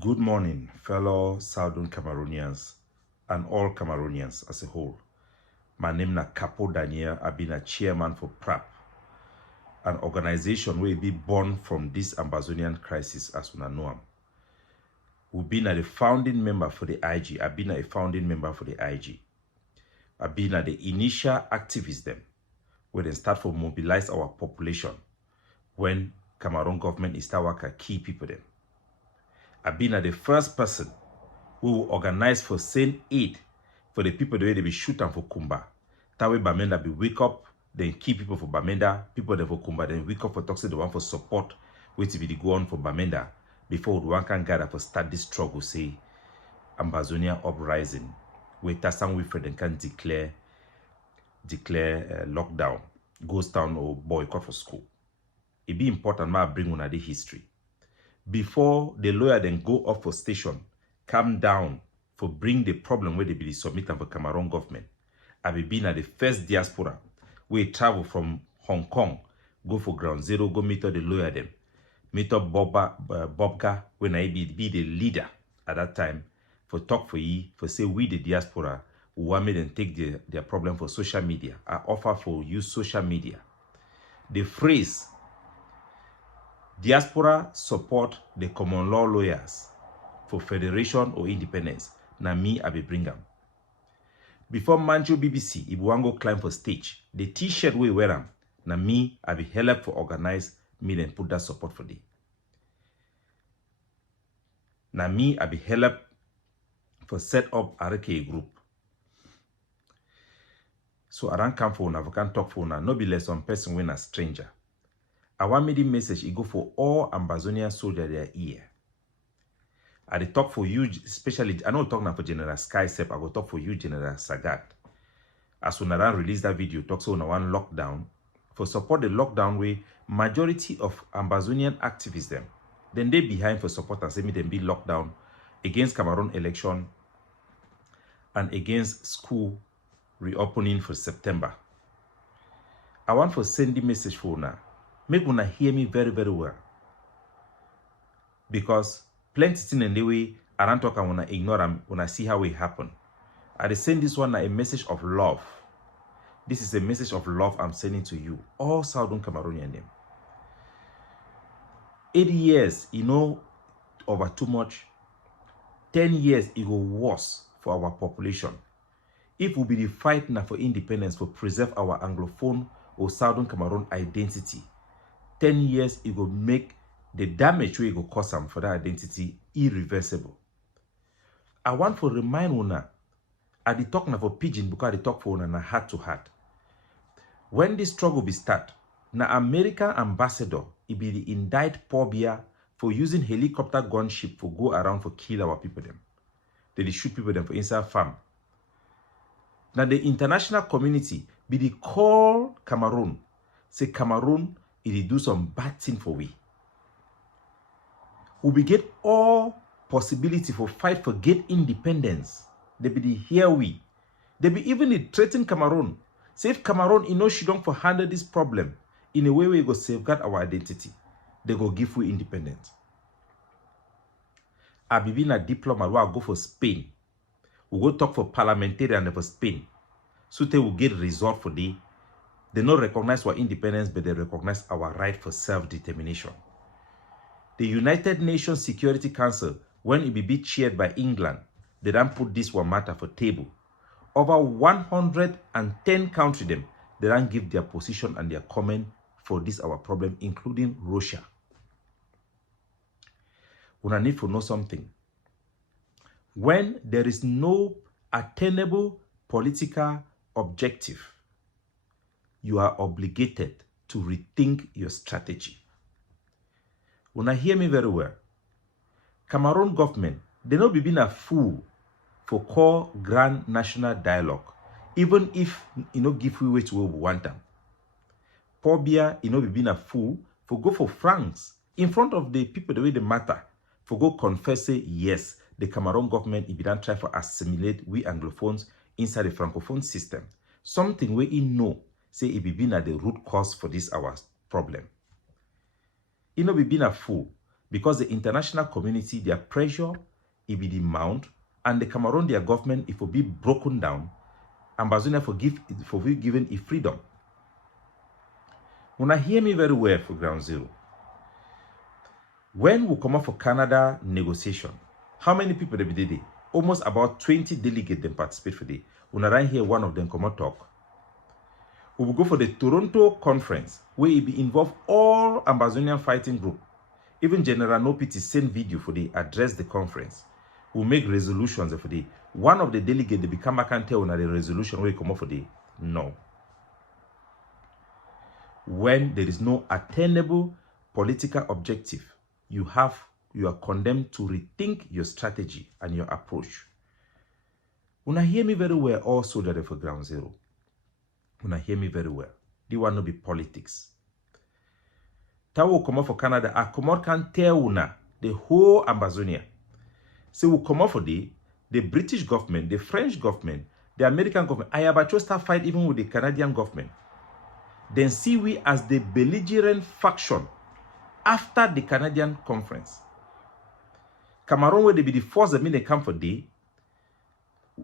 Good morning, fellow Southern Cameroonians and all Cameroonians as a whole. My name is Capo Daniel. I've been a chairman for PRAP, an organization where be born from this Ambazonian crisis as we know am. We've been a founding member for the IG. I've been a founding member for the IG. I've been at the initial activists them, where they start to mobilize our population when Cameroon government is start work key people them. I've been the first person who will organize for send aid for the people the way they be shoot and for Kumba. That way Bamenda be wake up, then key people for Bamenda, people there for Kumba, then wake up for toxic the one for support, which be the go on for Bamenda before the one can gather for start this struggle, say Ambazonia uprising, where Tassan Wilfred can declare lockdown, ghost town or boycott for school. It be important ma bring on the history. Before the lawyer then go up for station, come down for bring the problem where they be submit for Cameroon government. I be been at the first diaspora where travel from Hong Kong, go for ground zero, go meet up the lawyer them. Meet up Bobga when I be the leader at that time for talk for ye, for say we the diaspora who want me then take their problem for social media. I offer for use social media. The phrase diaspora support the common law lawyers for federation or independence. Na me I be bring them. Before Manjo BBC, if we go climb for stage, the t-shirt we wear them. Na me I be help for organize me then put that support for them. Na me I be help for set up RK group. So I don't come for una, I can talk for una. No be less one person when a stranger. I want me the message it go for all Ambazonia soldiers their ear. I talk for you, especially I don't talk now for General Skysep, I go talk for you, General Sagat. As when I release that video, talk so on one lockdown. For support the lockdown way, majority of Ambazonian activists them. Then they behind for support and say me them be lockdown against Cameroon election and against school reopening for September. I want for send the message for now. Make una hear me very, very well. Because plenty things in the way I don't talk and wanna ignore them when I see how it happen. I send this one a message of love. This is a message of love I'm sending to you, all Southern Cameroonian them. 8 years, over too much. 10 years, it go worse for our population. If we be the fight now for independence, for preserve our Anglophone or Southern Cameroon identity, 10 years, it will make the damage where it will cause them for that identity irreversible. I want to remind una, I dey talk now for pidgin because I dey talk for una na heart to heart. When this struggle be start, na American ambassador, it be the indict Pobia for using helicopter gunship for go around for kill our people them. They shoot people them for inside farm. Now the international community be the call Cameroon, say Cameroon, it do some bad thing for we. We get all possibility for fight for get independence. They be the here we. They be even the threaten Cameroon. Say if Cameroon, she don't for handle this problem in a way where we go safeguard our identity. They go give we independence. I be been a diplomat where I go for Spain. We go talk for parliamentarian for Spain. So they will get result for the. They not recognize our independence, but they recognize our right for self-determination. The United Nations Security Council, when it be chaired by England, they don't put this one matter for table. Over 110 countries them, they don't give their position and their comment for this our problem, including Russia. We need to know something. When there is no attainable political objective, you are obligated to rethink your strategy. When I hear me very well, Cameroon government, they not be being a fool for call grand national dialogue, even if give we way to where we want them. Pobia, be being a fool for go for France in front of the people the way they matter, for go confess say yes, the Cameroon government if don't try for assimilate we Anglophones inside the Francophone system. Something where he know say it be been at the root cause for this our problem. Be being a fool because the international community, their pressure, it be the mount, and the Cameroon, their government, it will be broken down. Ambazonia for be given a freedom. When I hear me very well for Ground Zero, when we come up for Canada negotiation, how many people they be there? Almost about 20 delegates that participate for the. When I hear one of them come out talk, we will go for the Toronto conference where it be involve all Ambazonian fighting group. Even General Nopiti send video for the address the conference. We'll make resolutions for the. One of the delegates they become back and tell on the resolution where you come up for the. No. When there is no attainable political objective, you are condemned to rethink your strategy and your approach. When I hear me very well, also that for Ground Zero. When I hear me very well, they want to be politics. Tawo come out for Canada, I come out can tell una the whole Ambazonia. So we come out for the British government, the French government, the American government. I have a start fight even with the Canadian government. Then see we as the belligerent faction after the Canadian conference. Cameroon where they be the first that mean they come for day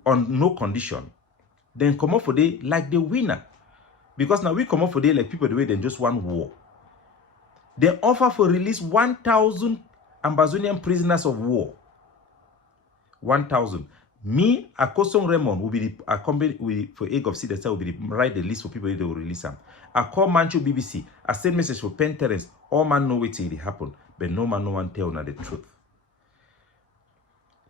on no condition. Then come up for day like the winner. Because now we come up for day like people the way they just want war. They offer for release 1,000 Ambazonian prisoners of war. 1,000. Me, Akosong Raymond will be the accompany for egg of seed that will be the write the list for people they will release them. I call Manchu BBC. I send message for Pen Terence. All man know what it happen, but no one tell na the truth.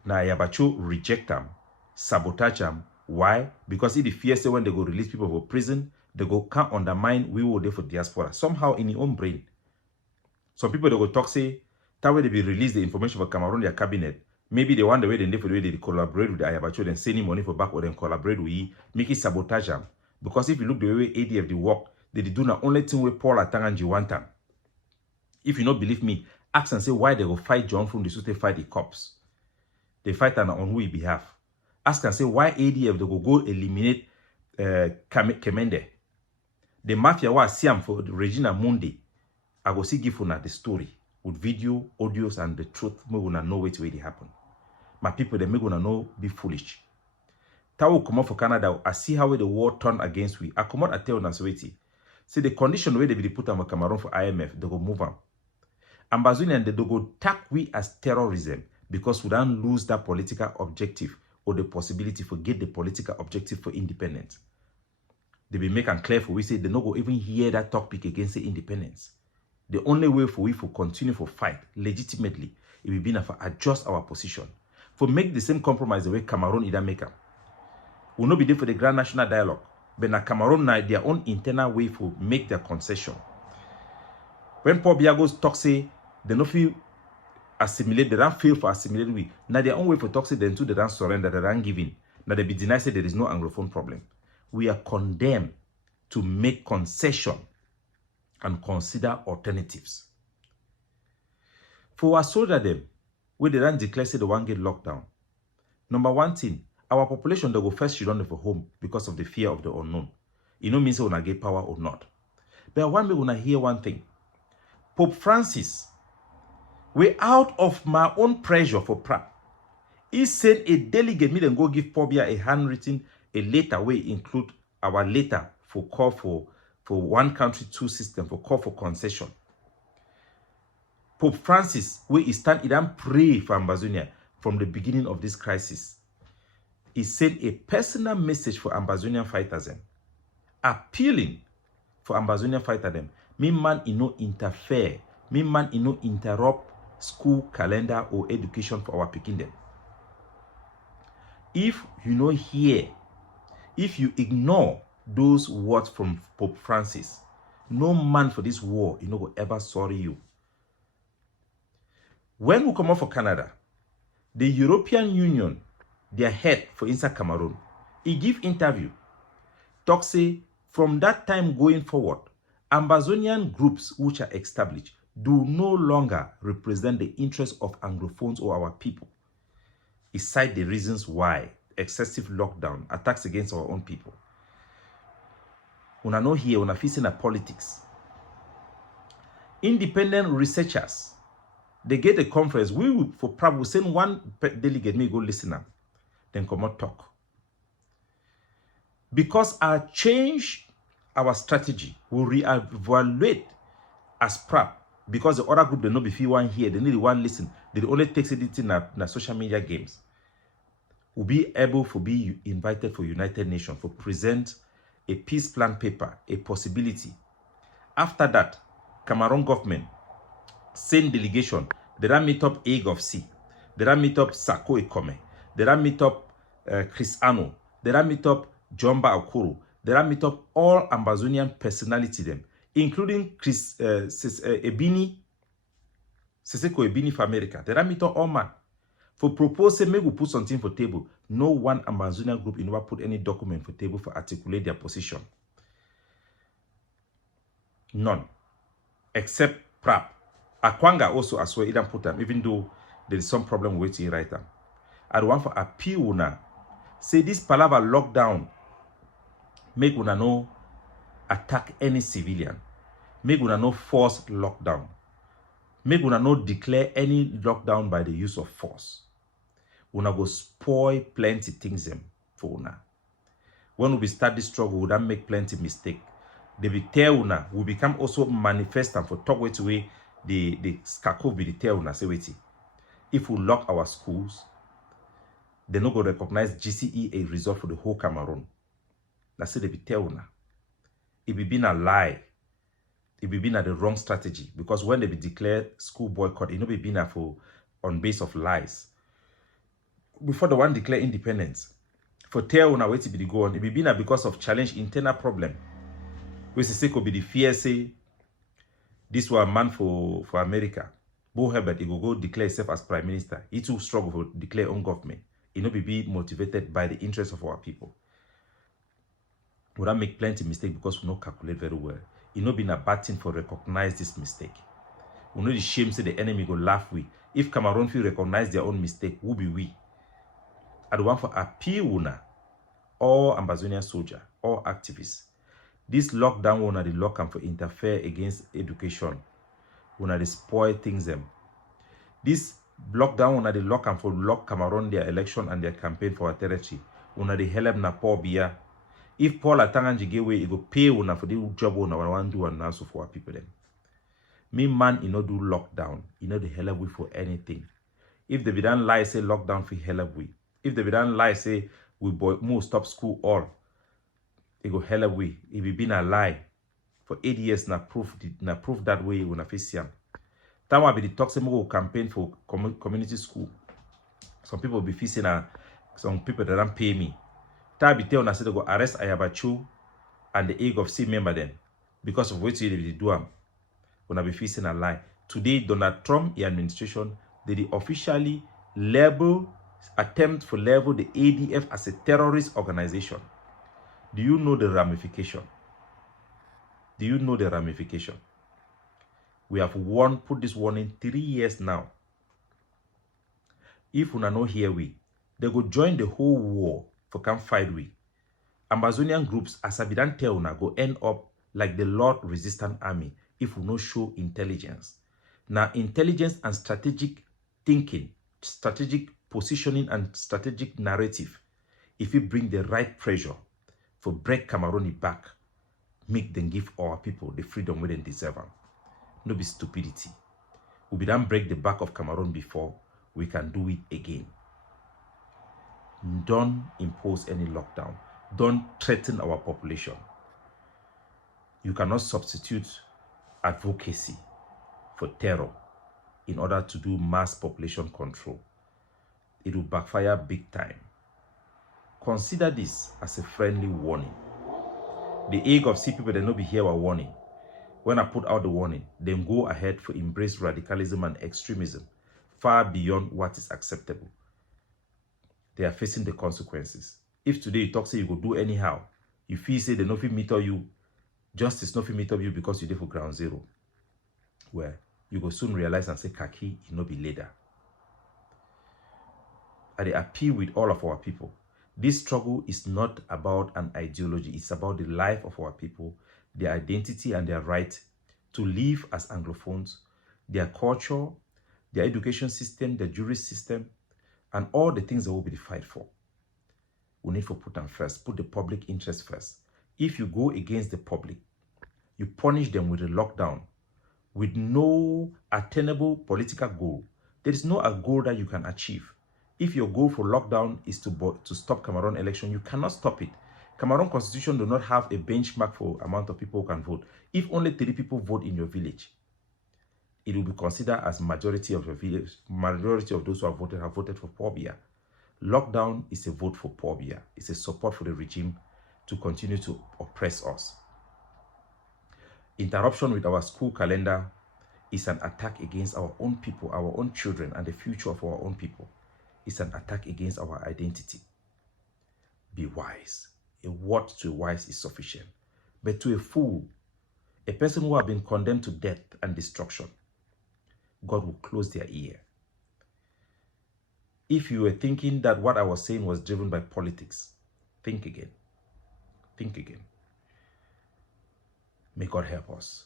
Now Yabacho reject them, sabotage them. Why? Because if the fear say when they go release people for prison, they go can't undermine we will there for diaspora. Somehow in your own brain. Some people they go talk say that way they be release the information for Cameroon their cabinet. Maybe they want the way they for the way they collaborate with the Ayabacho and send him money for back or then collaborate with you, make it sabotage them. Because if you look the way ADF they work, they do not only thing with Paul Atanganji one time. If you don't believe me, ask and say why they go fight John from the suit they fight the cops. They fight on whose behalf. Ask and say why ADF they go eliminate Kemende. The mafia was Siam for Regina Mundi. I go see give una the story with video, audios, and the truth. Me gonna know what really happen. My people, they me gonna know be foolish. Tawo come out for Canada. I see how the war turned against we. I come out and tell una so see the condition where they be put on Cameroon for IMF, they go move on. Ambazonia they go tag we as terrorism because we don't lose that political objective or the possibility for get the political objective for independence. They be make and clear for we say they no go even hear that topic against the independence. The only way for we to continue for fight legitimately, it will be enough to adjust our position. For make the same compromise the way Cameroon either make them. Will not be there for the grand national dialogue. But now Cameroon now their own internal way for make their concession. When Paul Biago's talk say they no feel assimilate, they don't feel for assimilate we. Now their own way for talk say they too they don't surrender, they don't give in. Now they be denied say there is no Anglophone problem. We are condemned to make concession and consider alternatives. For our soldier them, where they don't declare say the one get locked down. Number one thing, our population they go first should run for home because of the fear of the unknown. It no means when I get power or not. But one day when I hear one thing, Pope Francis, we out of my own pressure for PRAP, he sent a delegate me then go give Pobia a handwritten a letter where include our letter for call for one country, two system, for call for concession. Pope Francis, where he stand, he done pray for Ambazonia from the beginning of this crisis. He sent a personal message for Ambazonian fighters them, appealing for Ambazonian fighters them. Me man, he no interfere. Me man, he no interrupt school calendar or education for our Pekin them. If you know here, if you ignore those words from Pope Francis, no man for this war, you know, will ever sorry you. When we come out for Canada, the European Union, their head for inside Cameroon, he give interview, talk say, from that time going forward, Ambazonian groups which are established do no longer represent the interests of Anglophones or our people. He cite the reasons why: excessive lockdown, attacks against our own people. Una know here, una facing a politics. Independent researchers They get a conference. We will, for PRAP, will send one delegate, me go listen up, then come out talk. Because I change our strategy, we'll reevaluate as PRAP. Because the other group, they know if you want here, they need one listen. They only take it in a social media games. We'll be able to be invited for United Nations to present a peace plan paper, a possibility. After that, Cameroon government send delegation. They don't meet up AGOFC. They don't meet up Sako Ikome. They don't meet up Chris Ano. They don't meet up Jomba Okoro. They don't meet up all Ambazonian personality them, including Chris Ebini, Siseko Ebini for America. They don't meet up all man. For proposing, maybe we put something for table. No one Ambazonian group in put any document for table for articulate their position. None. Except PRAP. Akwanga also as well, either put them, even though there is some problem with it right now. I want for appeal una. Say this palaver lockdown. Make una no attack any civilian. Make una no force lockdown. Make una no declare any lockdown by the use of force. Una go spoil plenty things them for una. When we start this struggle, we don't make plenty mistake. They be tell una, we become also manifest and for talk with way the skakov be the tell una say wait. If we lock our schools, they no go recognize GCE a result for the whole Cameroon. That's it they be tell una. It be been a lie. It be been a the wrong strategy because when they be declare school boycott, it no be been a for on base of lies. Before the one declare independence, for tell una wait to be the go on, it be been a because of challenge internal problem. Which is could be the fear say this was a man for America. Bo Herbert, he go declare himself as prime minister. He too struggle to declare own government. He no be motivated by the interests of our people. We don't make plenty mistake because we not calculate very well. He no been a bad thing for recognize this mistake. We know the shame say the enemy go laugh we. If Cameroon feel recognize their own mistake, who be we? I want for appeal una, all Ambazonia soldier, all activists. This lockdown one are the lock and for interfere against education. One are the spoil things them. This lockdown one are the lock and for lock Cameroon their election and their campaign for our territory. One are the help na poor beer. If Paul Atanganji give way, it go pay una for the job one want do and also for our people them. Me man, you know do lockdown. You know the help we for anything. If they be done lie say lockdown for help we. If they be done lie say we boy move stop school all. It go hell away. It be been a lie for 8 years. Na proof that way when I face him. That will be the toxic campaign for community school. Some people be facing some people that don't pay me. That be tell us they go arrest Ayabachu and the AGOFC member then because of what they do them. When I be facing a lie. Today, Donald Trump administration they officially attempt to label the ADF as a terrorist organization. Do you know the ramification? Do you know the ramification? We have put this warning 3 years now. If we are not here, they go join the whole war for come fight we. Ambazonian groups, as I began tell una, go end up like the Lord Resistance Army if we no show intelligence. Now, intelligence and strategic thinking, strategic positioning and strategic narrative, if we bring the right pressure, for break Cameroon back, make them give our people the freedom we deserve. No be stupidity. We be done break the back of Cameroon before, we can do it again. Don't impose any lockdown. Don't threaten our population. You cannot substitute advocacy for terror in order to do mass population control. It will backfire big time. Consider this as a friendly warning. The AGOFC people, they no be here a warning. When I put out the warning, then go ahead for embrace radicalism and extremism far beyond what is acceptable. They are facing the consequences. If today you talk say you go do anyhow, you feel say they no fit meet you, justice no fit meet you because you did for ground zero. Well, you go soon realize and say kaki, you no be leader. I appeal with all of our people. This struggle is not about an ideology. It's about the life of our people, their identity and their right to live as Anglophones, their culture, their education system, their jury system, and all the things that will be fight for. We need to put them first, put the public interest first. If you go against the public, you punish them with a lockdown, with no attainable political goal. There is no goal that you can achieve. If your goal for lockdown is to stop Cameroon election, you cannot stop it. Cameroon constitution do not have a benchmark for amount of people who can vote. If only 3 people vote in your village, it will be considered as majority of your village. Majority of those who have voted for Paul Biya. Lockdown is a vote for Paul Biya. It's a support for the regime to continue to oppress us. Interruption with our school calendar is an attack against our own people, our own children, and the future of our own people. It's an attack against our identity. Be wise. A word to a wise is sufficient. But to a fool, a person who has been condemned to death and destruction, God will close their ear. If you were thinking that what I was saying was driven by politics, think again. Think again. May God help us.